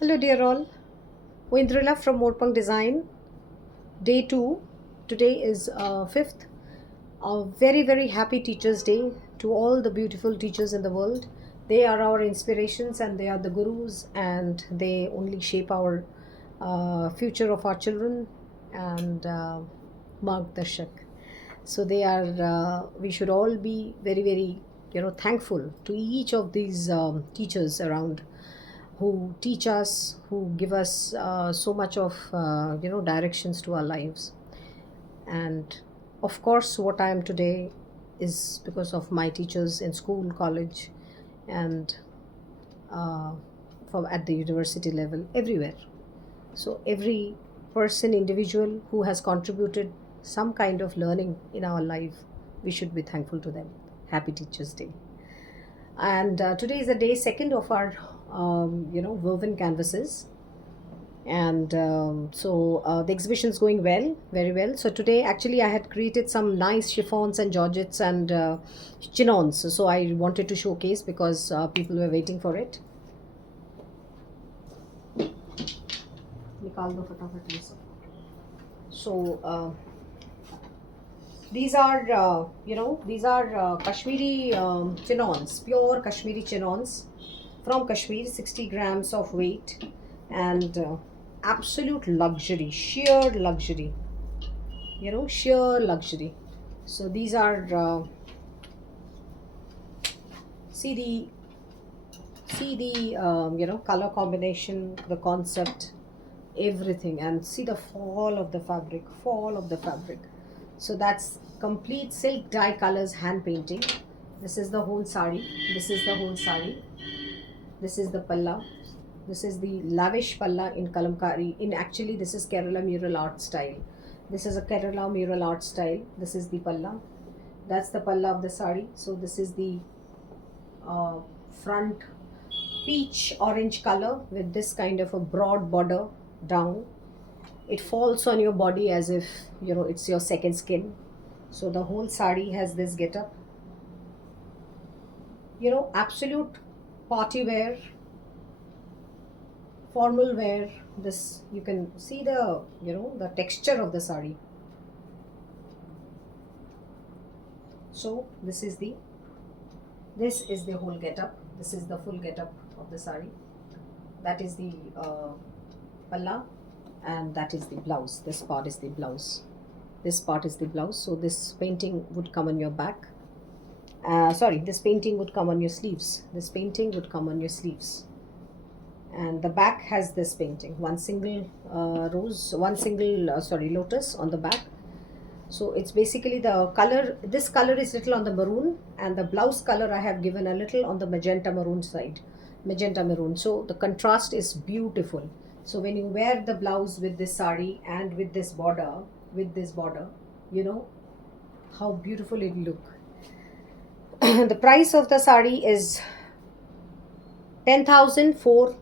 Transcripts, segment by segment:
Hello, dear all. Indrila from Morpang Design. Day 2. Today is 5th. A very, very happy Teachers' Day to all the beautiful teachers in the world. They are our inspirations and they are the gurus, and they only shape our future of our children and Margdarshak. So they are, we should all be very, very, thankful to each of these teachers around who teach us, who give us so much of directions to our lives. And of course, what I am today is because of my teachers in school, college, and uh, from at the university level, everywhere. So every person, individual who has contributed some kind of learning in our life, we should be thankful to them. Happy Teachers Day. And today is the day second of our woven canvases, and the exhibition is going well, very well. So today actually I had created some nice chiffons and georgettes and chignons, so I wanted to showcase because people were waiting for it. निकाल दो फटाफट ये सब. So these are Kashmiri chignons, pure Kashmiri chignons from Kashmir, 60 grams of weight, and absolute luxury, sheer luxury, sheer luxury. So these are see the color combination, the concept, everything, and see the fall of the fabric. So that's complete silk dye colors hand painting. This is the whole sari. This is the whole sari. This is the palla. This is the lavish palla in kalamkari. In actually, this is Kerala mural art style. This is a Kerala mural art style. This is the palla. That's the palla of the sari. So this is the uh, front peach orange color with this kind of a broad border down. It falls on your body as if it's your second skin. So the whole sari has this get up, absolute party wear, formal wear. This, you can see the texture of the sari. So this is the whole get up. This is the full get up of the sari. That is the palla, and that is the blouse. This part is the blouse. This part is the blouse. So this painting would come on your back. This painting would come on your sleeves. This painting would come on your sleeves. And the back has this painting. One single lotus on the back. So it's basically the color. This color is little on the maroon, and the blouse color I have given a little on the magenta maroon side. Magenta maroon. So the contrast is beautiful. So when you wear the blouse with this sari and with this border, you know how beautiful it look. The price of the sari is 10,450.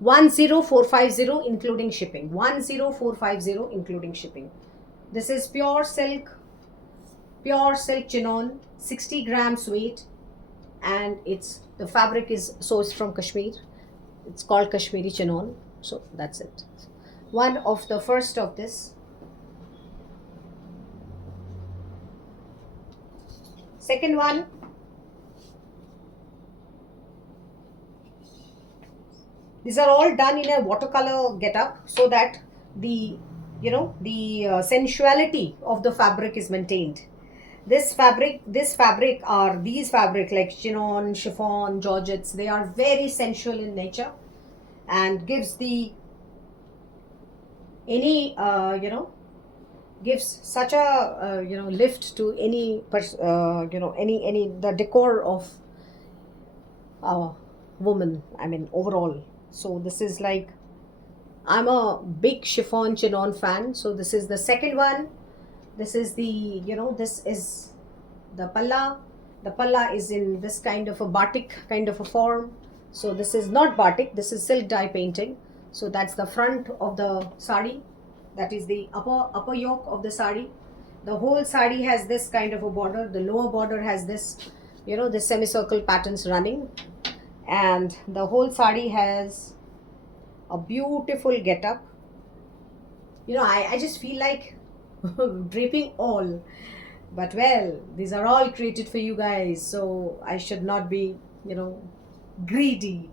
10450 including shipping. 10450 including shipping. This is pure silk chignon, 60 grams weight, and the fabric is sourced from Kashmir. It's called Kashmiri chignon. So that's it. One of the first of this. Second one. These are all done in a watercolor get-up, so that the sensuality of the fabric is maintained. These fabric like chignon, chiffon, georgettes, they are very sensual in nature and gives the any gives such a lift to any any the decor of a woman, I mean, overall. So this is like, I'm a big chiffon chignon fan. So this is the second one. This is this is the palla. The palla is in this kind of a batik kind of a form. So this is not batik, this is silk dye painting. So that's the front of the sari. That is the upper yoke of the sari. The whole sari has this kind of a border. The lower border has this, the semicircle patterns running, and the whole sari has a beautiful get up. I just feel like draping all, but well, these are all created for you guys, so I should not be greedy.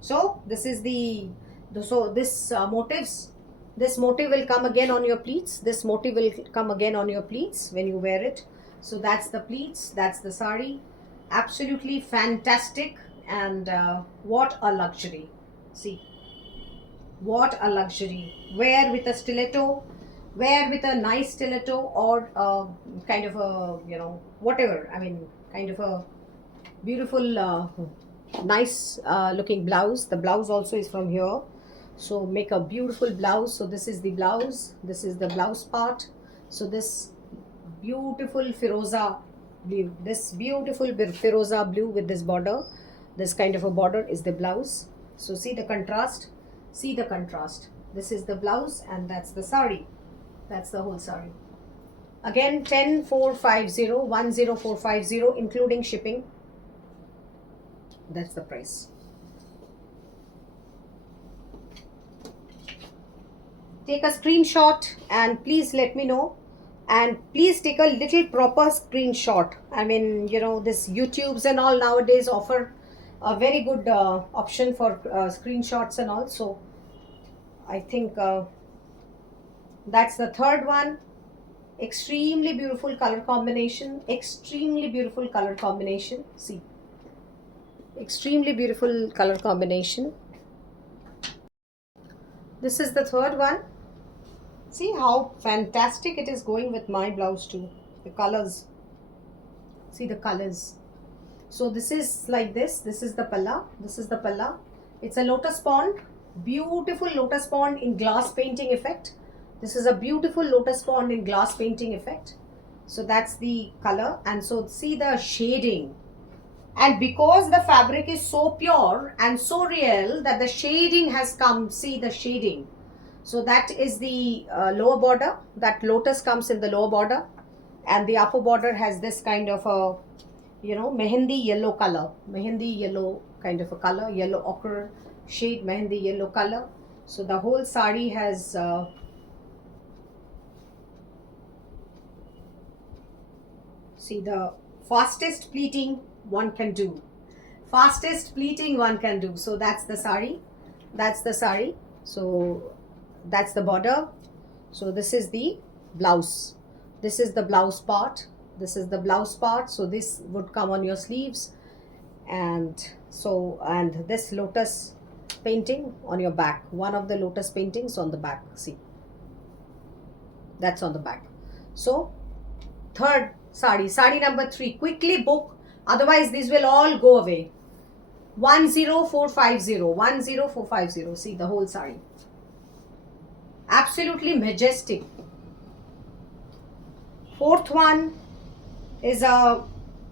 So this is this motives, this motive will come again on your pleats, this motive will come again on your pleats when you wear it. So that's the pleats, that's the sari. Absolutely fantastic. And what a luxury. See, what a luxury. Wear with a stiletto, wear with a nice stiletto, or kind of a whatever, I mean, kind of a beautiful nice looking blouse. The blouse also is from here, so make a beautiful blouse. So this is the blouse, this is the blouse part. So this beautiful firoza blue, this beautiful firoza blue with this border, this kind of a border is the blouse. So see the contrast, see the contrast. This is the blouse and that's the sari, that's the whole sari. Again, 10450, 10450 including shipping. That's the price. Take a screenshot and please let me know, and please take a little proper screenshot. I mean, this YouTubes and all nowadays offer a very good option for screenshots and all. So I think that's the third one. Extremely beautiful color combination, extremely beautiful color combination. See, extremely beautiful color combination. This is the third one. See how fantastic it is going with my blouse too. The colors, see the colors. So this is like this is the palla, this is the palla. It's a lotus pond, beautiful lotus pond in glass painting effect. This is a beautiful lotus pond in glass painting effect. So that's the color. And so see the shading, and because the fabric is so pure and so real that the shading has come. See the shading. So that is the lower border, that lotus comes in the lower border, and the upper border has this kind of a mehendi yellow color, mehendi yellow kind of a color, yellow ochre shade, mehendi yellow color. So the whole sari has see the fastest pleating one can do, fastest pleating one can do. So that's the sari, that's the sari. So that's the border. So this is the blouse, this is the blouse part, this is the blouse part. So this would come on your sleeves, and so, and this lotus painting on your back, one of the lotus paintings on the back. See, that's on the back. So third sari, sari number 3, quickly book, otherwise these will all go away. 10450, 10450. See the whole sari, absolutely majestic. Fourth one is a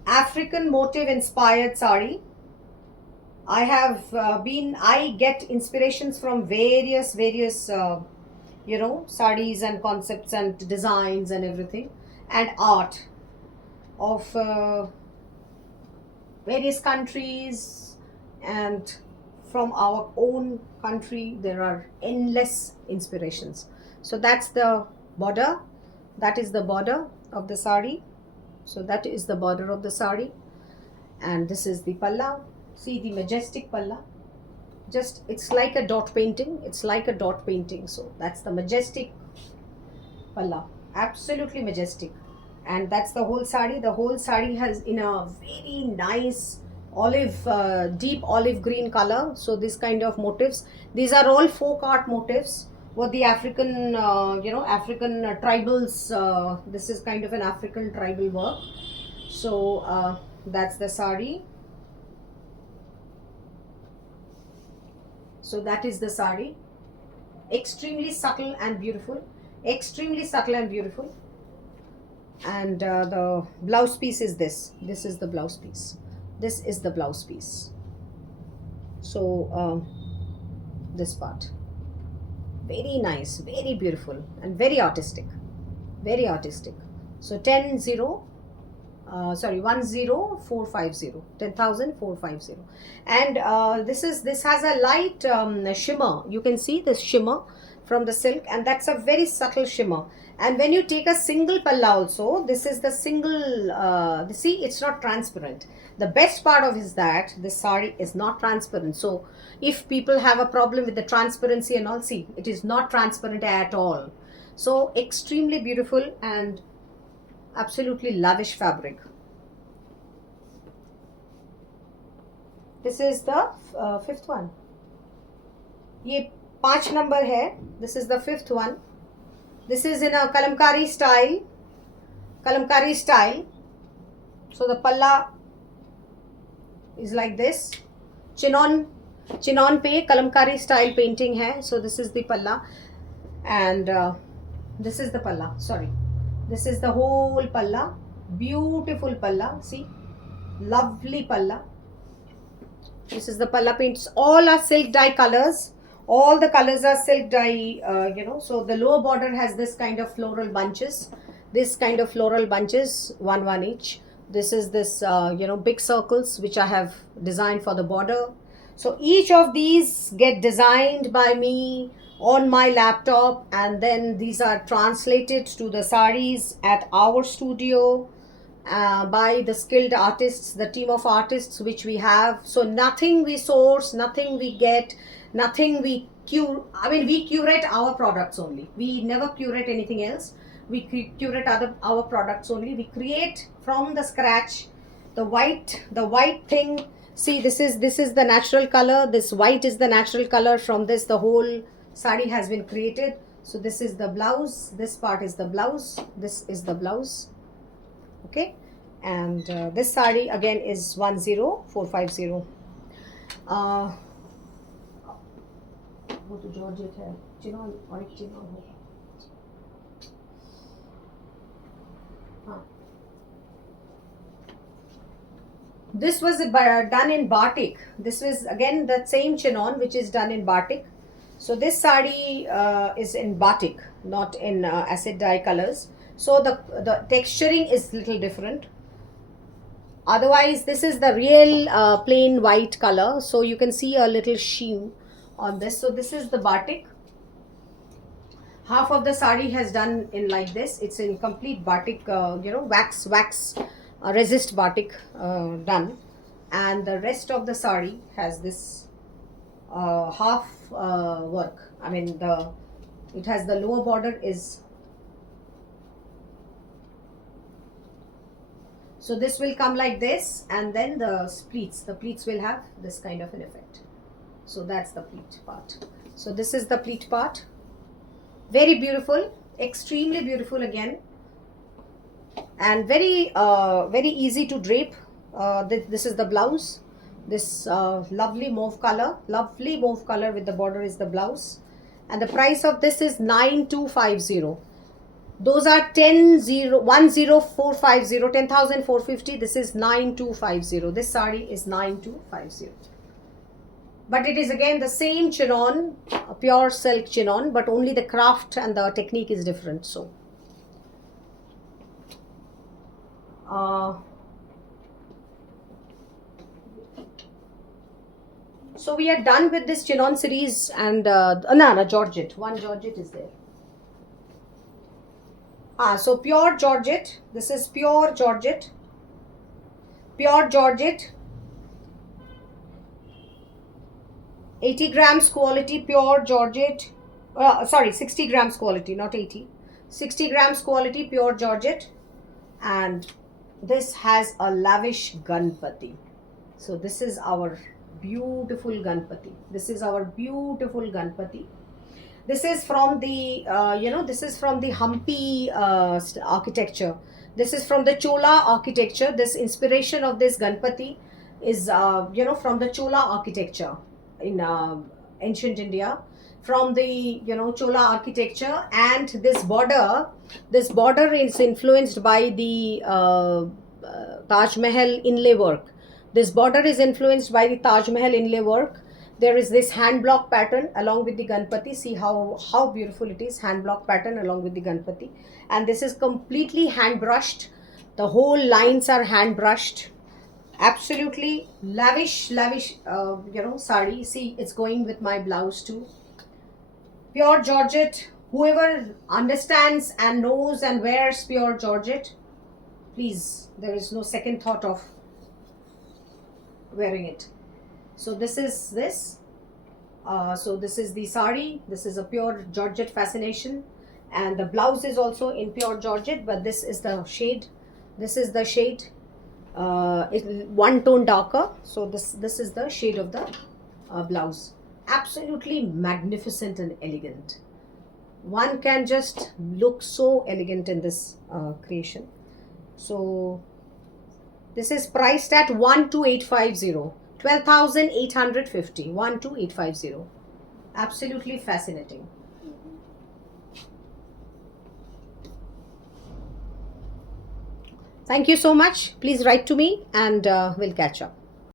African motive inspired sari. I have I get inspirations from various saris and concepts and designs and everything, and art of various countries, and from our own country there are endless inspirations. So that's the border, that is the border of the sari. So that is the border of the sari, and this is the palla. See the majestic palla, just it's like a dot painting, it's like a dot painting. So that's the majestic palla, absolutely majestic. And that's the whole sari. The whole sari has in a very nice olive, deep olive green color. So this kind of motifs, these are all folk art motifs, what the African African tribals, this is kind of an African tribal work. So that's the sari. So that is the sari, extremely subtle and beautiful, extremely subtle and beautiful. And the blouse piece is this is the blouse piece, this is the blouse piece. So this part, very nice, very beautiful, and very artistic, very artistic. So 10-0, sorry, 10450, 10,450. And this has a light shimmer. You can see this shimmer from the silk, and that's a very subtle shimmer. And when you take a single palla also, this is the single, see, it's not transparent. The best part of is that this sari is not transparent. So if people have a problem with the transparency and all, see, it is not transparent at all. So extremely beautiful and absolutely lavish fabric. This is the fifth one. ये 5 number है. This is the fifth one. This is in a kalamkari style. Kalamkari style. So the palla is like this. Chinon पे kalamkari style painting है. So this is the palla, and this is the palla. Sorry, this is the whole palla. Beautiful palla. See, lovely palla. This is the palla paints. All are silk dye colors. All the colors are silk dye, so the lower border has this kind of floral bunches. This kind of floral bunches, one each. This is this, big circles which I have designed for the border. So each of these get designed by me on my laptop, and then these are translated to the saris at our studio by the skilled artists, the team of artists which we have. So nothing we source, nothing we get, nothing we we curate our products only. We never curate anything else. We curate our products only. We create from the scratch the white thing. See, this is the natural color. This white is the natural color. From this the whole sari has been created. So this is the blouse, this part is the blouse, this is the blouse. Okay, and this sari again is 10450. वो तो georgette है, chinon और एक chinon होगा. हाँ. This was done in batik. This was again the same chinon which is done in batik. So this sari is in batik, not in acid dye colors. So the texturing is little different. Otherwise, this is the real plain white color. So you can see a little sheen on this. So this is the batik. Half of the sari has done in like this. It's in complete batik, wax resist batik done, and the rest of the sari has this half work. I mean, it has the lower border is. So this will come like this, and then the pleats will have this kind of an effect. So that's the pleat part. So this is the pleat part. Very beautiful, extremely beautiful again, and very easy to drape. This is the blouse. This lovely mauve color with the border is the blouse, and the price of this is 9250. Those are 10450, 10,450. This is 9250. This sari is 9250. But it is again the same chinon, pure silk chinon, but only the craft and the technique is different. So, so we are done with this chinon series, and Georgette. One Georgette is there. So pure Georgette. This is pure Georgette. Pure Georgette. 80 grams quality, pure Georgette. 60 grams quality, not 80. 60 grams quality, pure Georgette. And this has a lavish Ganpati. So this is our beautiful Ganpati. This is our beautiful Ganpati. This is from the, this is from the Hampi architecture. This is from the Chola architecture. This inspiration of this Ganpati is, from the Chola architecture in ancient India. From the, Chola architecture, and this border is influenced by the Taj Mahal inlay work. This border is influenced by the Taj Mahal inlay work. There is this hand block pattern along with the Ganpati. See how beautiful it is, hand block pattern along with the Ganpati. And this is completely hand brushed The whole lines are hand brushed. Absolutely lavish, sari. See, it's going with my blouse too. Pure Georgette. Whoever understands and knows and wears pure Georgette, please, there is no second thought of wearing it. So this is this. So this is the sari. This is a pure Georgette fascination, and the blouse is also in pure Georgette. But this is the shade. This is the shade. One tone darker. So this is the shade of the blouse. Absolutely magnificent and elegant. One can just look so elegant in this creation. So this is priced at 12850. 12,850. 12850. Absolutely fascinating. Thank you so much. Please write to me and we'll catch up.